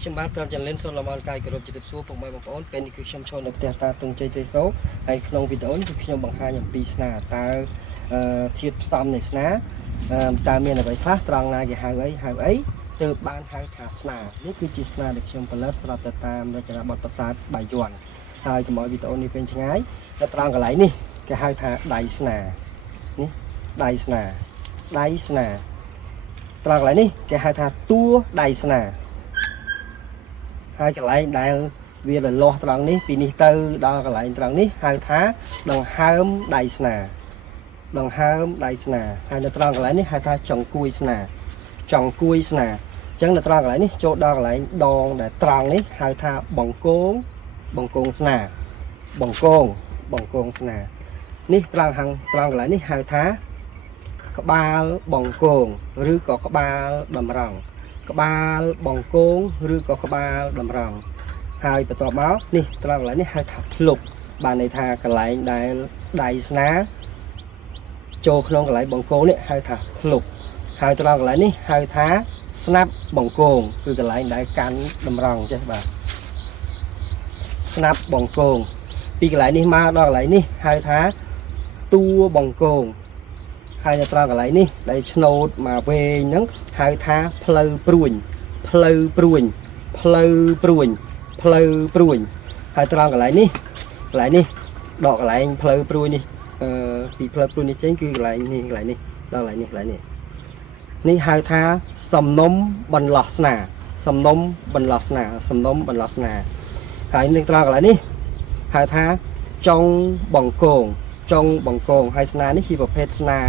ខ្ញុំបាទតើចលិនសូមលំអរកាយគោរពជម្រាបសួរពុកម៉ែបងប្អូនពេលនេះគឺខ្ញុំឈរនៅផ្ទះតាតុងជ័យទេសូហើយក្នុងវីដេអូនេះគឺខ្ញុំបង្ហាញអំពីស្នាតើធាតុផ្សំនៃស្នាតើមានអ្វីខ្លះត្រង់ណាគេហៅអីទើបបានហៅថាស្នានេះគឺជាស្នាដែលខ្ញុំផលិតស្រាប់ទៅតាមរចនាបថប្រាសាទបាយ័នហើយកុំឲ្យវីដេអូនេះពេញឆ្ងាយតែត្រង់កន្លែងនេះគេហៅថាដៃស្នានេះដៃស្នាត្រង់កន្លែងនេះគេហៅថាតួដៃស្នាហើយកន្លែងដែលវារលាស់ត្រង់នេះពីនេះទៅដល់កន្លែងត្រង់នេះហៅថាដង្ហើមដៃស្នាហើយនៅត្រង់កន្លែងនេះហៅថាចង្គួយស្នាអញ្ចឹងនៅត្រង់កន្លែងនេះចូលដល់កន្លែងដងដែលត្រង់នេះហៅថាបង្គងស្នានេះត្រង់កន្លែងនេះហៅថាក្បាលបង្គងឬក៏ក្បាលតម្រង់ហើយបន្ទាប់មកនេះត្រង់កន្លែងនេះហៅថាភ្លុកបានន័យថាកន្លែងដែលដៃស្នាចូលក្នុងកន្លែងបង្គងនេះហៅថាភ្លុកហើយត្រង់កន្លែងនេះហៅថាស្នាប់បង្គងគឺកន្លែងដែលកាន់តម្រង់ចេះបាទស្នាប់បង្គងពីកន្លែងនេះមកដល់កន្លែងនេះហៅថាតួបង្គងហើយនៅត្រង់កន្លែងនេះដែលឆ្នោតមកវែងហ្នឹងហៅថាផ្លូវព្រួញហើយត្រង់កន្លែងនេះដកកន្លែងផ្លូវព្រួយនេះពីផ្លូវព្រួយនេះចេញគឺកន្លែងនេះដល់កន្លែងនេះនេះហៅថាសំណុំបន្លោះស្នាហើយនឹងត្រង់កន្លែងនេះហៅថាចុងបង្គងហើយស្នានេះជាប្រភេទស្នា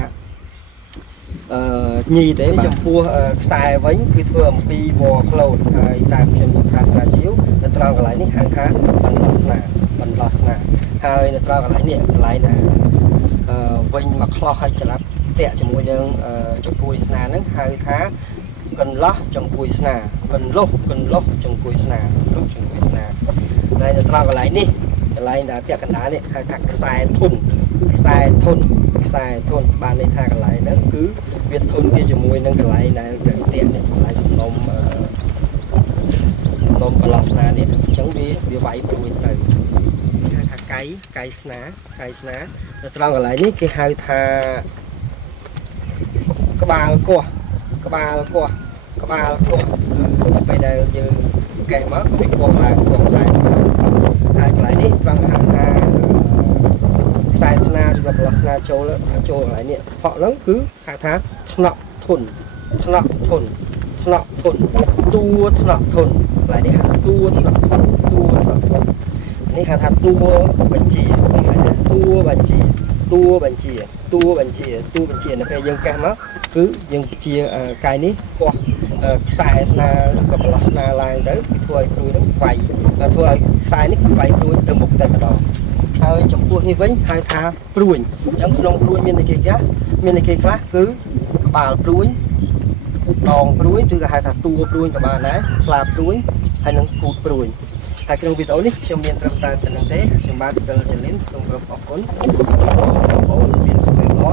ញីទេចំពោះខ្សែវិញគឺធ្វើអំពីវល្លិក្លូតហើយតាមខ្ញុំសិក្សាស្រាវជ្រាវនៅត្រង់កន្លែងនេះហៅថាបន្លោះស្នាហើយនៅត្រង់កន្លែងនេះកន្លែងដែលវិញមកខ្លោះហើយច្រឡាប់តាក់ជាមួយនឹងចង្គួយស្នាហ្នឹងហៅថាកន្លោះចង្គួយស្នាកន្លោះចង្គួយស្នាហើយនៅត្រង់កន្លែងនេះកន្លែងដែលពាក់កណ្ដាលនេះហៅថាខ្សែធុនបានន័យថាកន្លែងហ្នឹងគឺវាធុនវាជាមួយនឹងកន្លែងដែលតាក់នេះកន្លែងសំណុំបន្លោះស្នានេះអញ្ចឹងវាវាយព្រួយទៅគេហៅថាកាយស្នានៅត្រង់កន្លែងនេះគេហៅថាក្បាលកោះគឺពេលដែលយើងកេះមកវាកោះឡើងកោះខ្សែហើយកន្លែងនេះត្រង់ហៅថាខ្សែស្នាឬក៏បន្លោះស្នាចូលកន្លែងនេះផកហ្នឹងគឺហៅថាថ្នាក់ធុនតួថ្នាក់ធុនកន្លែងនេះហៅថាតួថ្នាក់ធុននេះហៅថាតួបញ្ជានៅពេលយើងកេះមកគឺយើងបញ្ជាកាយនេះកោះខ្សែស្នាឬក៏បន្លោះស្នាឡើងទៅគឺធ្វើឲ្យព្រួយនឹងវាយហើយធ្វើឲ្យខ្សែនេះគឺវាយព្រួយទៅមុខតែម្ដងហើយចំពោះនេះវិញហៅថាព្រួយអញ្ចឹងក្នុងព្រួយមានន័យគេខ្លះគឺក្បាលព្រួយដងព្រួយឬក៏ហៅថាតួព្រួយក៏បានដែរស្លាបព្រួយហើយនិងគូតព្រួយហើយក្នុងវីដេអូនេះខ្ញុំមានត្រឹមតែប៉ុណ្្នឹងទេខ្ញុំបាទវិទលចលិនសូមគោរពអរគុណបងប្អូនមានសុខភាពល្អ